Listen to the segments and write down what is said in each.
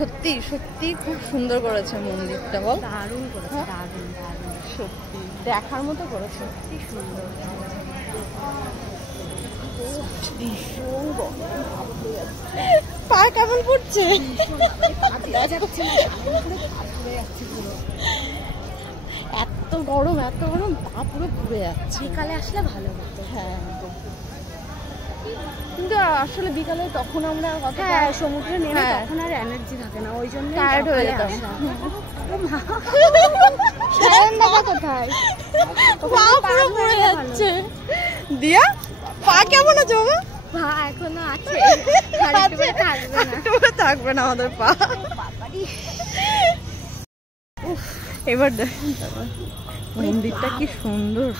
সত্যি সত্যি খুব সুন্দর করেছে মন্দিরটা, বল? দারুণ করেছে, দারুণ দারুণ, সত্যি দেখার মতো করেছে, কি সুন্দর। ভীষণ পা কেমন পড়ছে, এত গরম এত গরম, পা পুরো পুড়ে যাচ্ছে। বিকালে আসলে ভালো হতো। হ্যাঁ, কিন্তু আসলে বিকালে তখন আমরা সমুদ্রে নেমে তখন আর এনার্জি থাকে না, ওই জন্য টায়ার্ড হয়ে যেতাম। কোথায় পা পুরো পুড়ে যাচ্ছে। দিয়া পা কেমন আছে বাবা? পা এখনো আছে, থাকবে না আমাদের পা। এবার দেখুন মন্দিরটা কি সুন্দর,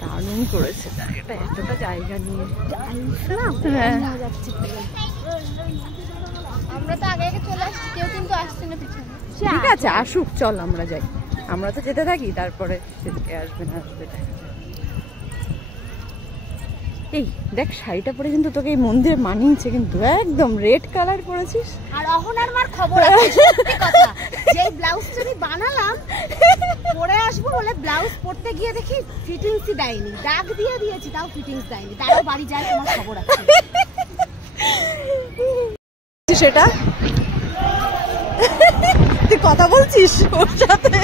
দারুণ করেছে এটা, এতটা জায়গা নিয়ে। হ্যাঁ, আমরা তো আগে আগে চলে আসছি, কেউ কিন্তু আসছে না পিছনে। ঠিক আছে, আসুক, চল আমরা যাই। আমরা তো যেতে থাকি, তারপরে সেদিকে আসবে না আসবে। এই দেখ শাড়িটা পরে কিন্তু তোকে এই মন্দিরে মানিয়েছে, কিন্তু একদম রেড কালার পরেছিস। আর অহনার মার খবর আছে, সত্যি কথা, যে ব্লাউজ আমি বানালাম পরে আসবো বলে ব্লাউজ পরতে গিয়ে দেখি ফিটিংসই দেয়নি, দাগ দিয়ে দিয়েছি তাও ফিটিংস দেয়নি। তারও বাড়ি যায়, তোমার খবর আছে সেটা। তুই কথা বলছিস ওর সাথে?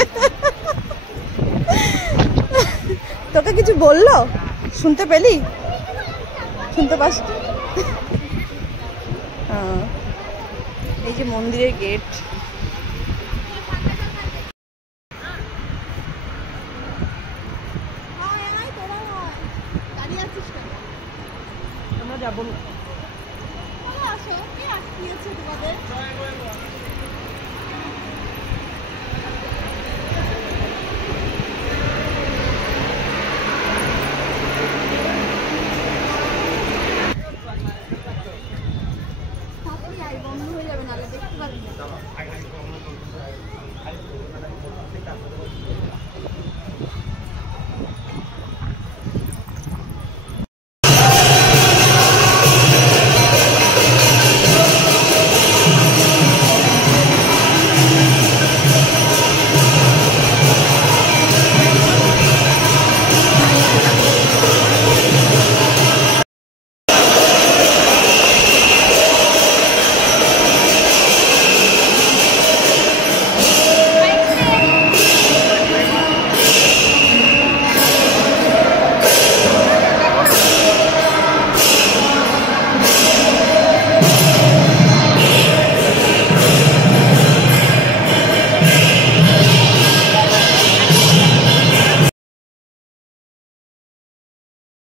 তোকে কিছু বললো? শুনতে পেলি? শুনতে পাস? এই যে মন্দিরের গেট, আমরা যাবো না। বন্ধ হয়ে যাবে, নাহলে দেখতে পাবি না।